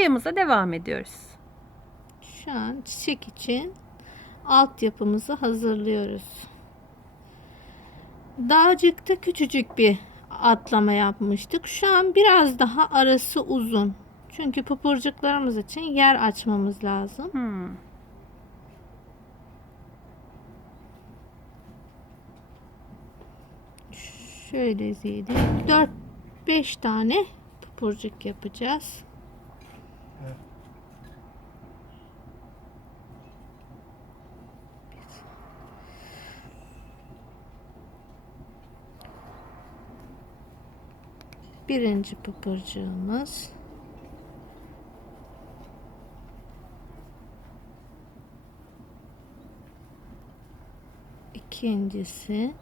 Oyamıza devam ediyoruz. Şu an çiçek için altyapımızı hazırlıyoruz. Dağcıkta küçücük bir atlama yapmıştık. Şu an biraz daha arası uzun. Çünkü pupurcuklarımız için yer açmamız lazım. Hmm. Şöyle ziydi. 4-5 tane pupurcuk yapacağız. Birinci pupurcuğumuz. İkincisi.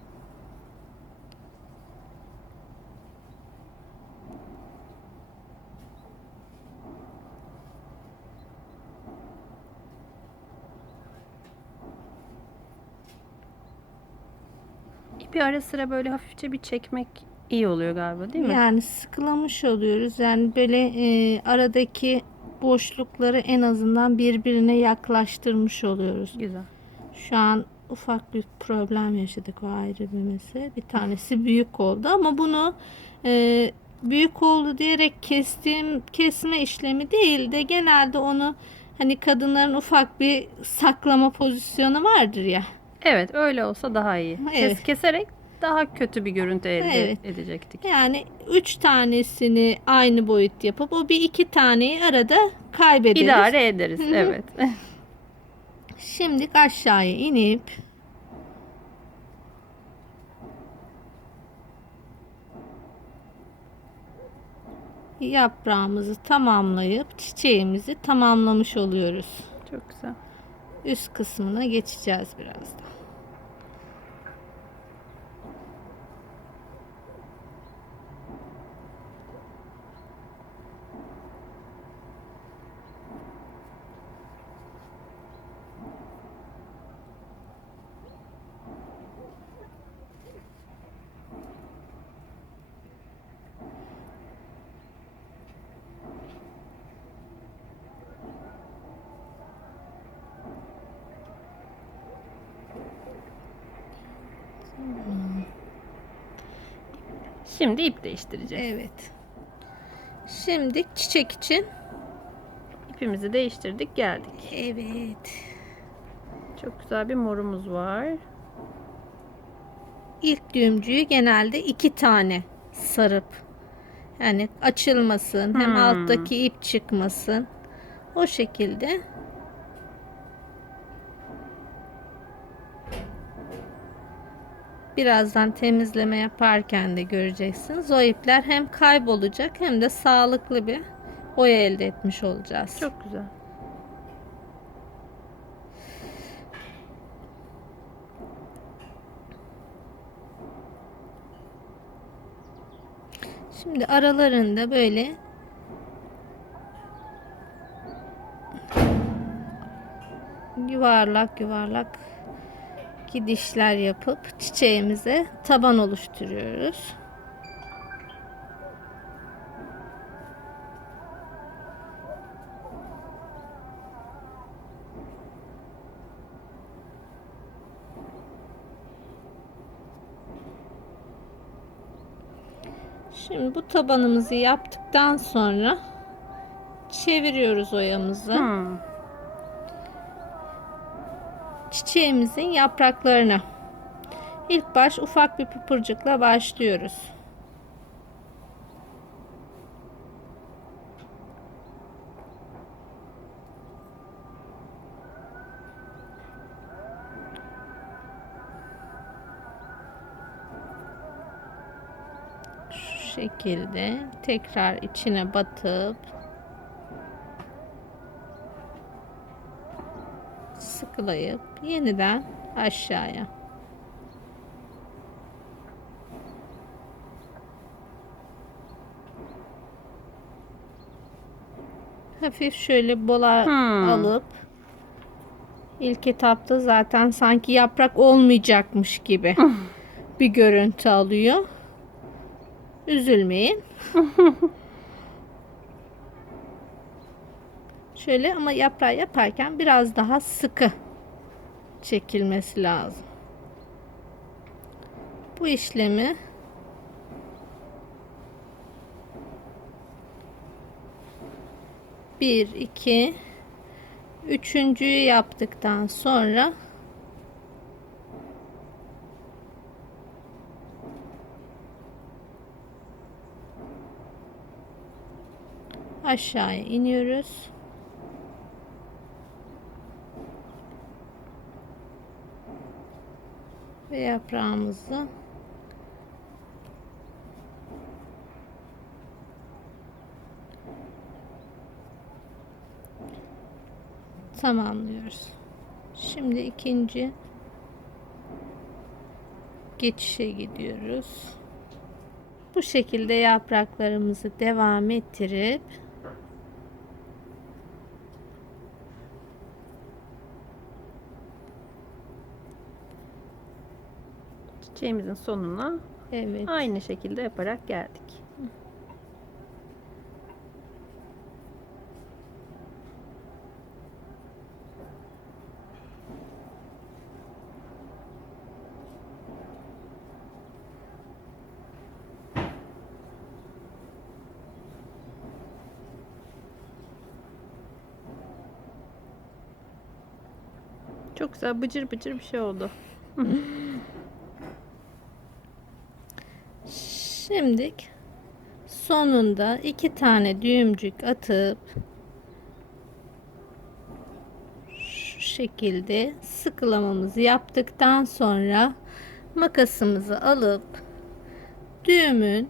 İpi ara sıra böyle hafifçe bir çekmek iyi oluyor galiba değil mi? Yani sıkılamış oluyoruz. Yani böyle e, aradaki boşlukları en azından birbirine yaklaştırmış oluyoruz. Güzel. Şu an ufak bir problem yaşadık o ayrı bir mesele. Bir tanesi büyük oldu ama bunu e, büyük oldu diyerek kestiğim kesme işlemi değil de genelde onu hani kadınların ufak bir saklama pozisyonu vardır ya. Evet öyle olsa daha iyi. Kes- Evet. keserek daha kötü bir görüntü elde Evet. edecektik. Yani üç tanesini aynı boyut yapıp o bir iki taneyi arada kaybederiz. İdare ederiz. Hı hı. Evet. Şimdi aşağıya inip yaprağımızı tamamlayıp çiçeğimizi tamamlamış oluyoruz. Çok güzel. Üst kısmına geçeceğiz birazdan. Şimdi ip değiştireceğiz. Evet. Şimdi çiçek için İpimizi değiştirdik geldik. evet. Çok güzel bir morumuz var. İlk düğümcüyü genelde iki tane sarıp yani açılmasın hem Hmm. alttaki ip çıkmasın o şekilde birazdan temizleme yaparken de göreceksiniz o ipler hem kaybolacak hem de sağlıklı bir boya elde etmiş olacağız. Çok güzel. Şimdi aralarında böyle yuvarlak yuvarlak gidişler yapıp çiçeğimize taban oluşturuyoruz. Şimdi bu tabanımızı yaptıktan sonra çeviriyoruz oyamızı. Hmm. Çiçeğimizin yapraklarına. İlk baş ufak bir pıpırcıkla başlıyoruz. Şu şekilde tekrar içine batıp sıkılayıp yeniden aşağıya. Hafif şöyle bola Hmm. alıp ilk etapta zaten sanki yaprak olmayacakmış gibi bir görüntü alıyor. Üzülmeyin. Şöyle ama yaprağı yaparken biraz daha sıkı çekilmesi lazım. Bu işlemi bir, iki, üçüncüyü yaptıktan sonra aşağıya iniyoruz. Ve yaprağımızı tamamlıyoruz. Şimdi ikinci geçişe gidiyoruz. Bu şekilde yapraklarımızı devam ettirip Çiçeğimizin sonuna evet aynı şekilde yaparak geldik. Çok güzel bıcır bıcır bir şey oldu. Şimdi sonunda iki tane düğümcük atıp şu şekilde sıkılamamızı yaptıktan sonra makasımızı alıp düğümün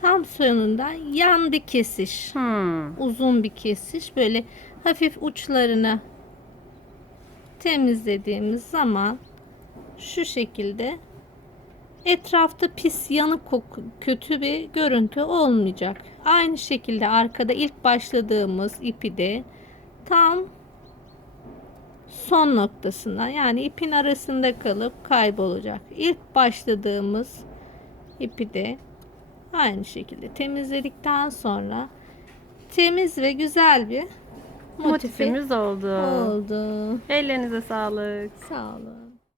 tam sonundan yan bir kesiş Hmm. uzun bir kesiş böyle hafif uçlarını temizlediğimiz zaman şu şekilde etrafta pis yanık koku kötü bir görüntü olmayacak. Aynı şekilde arkada ilk başladığımız ipi de tam son noktasına yani ipin arasında kalıp kaybolacak. İlk başladığımız ipi de aynı şekilde temizledikten sonra temiz ve güzel bir motifi Motifimiz oldu. oldu. Ellerinize sağlık. Sağ olun.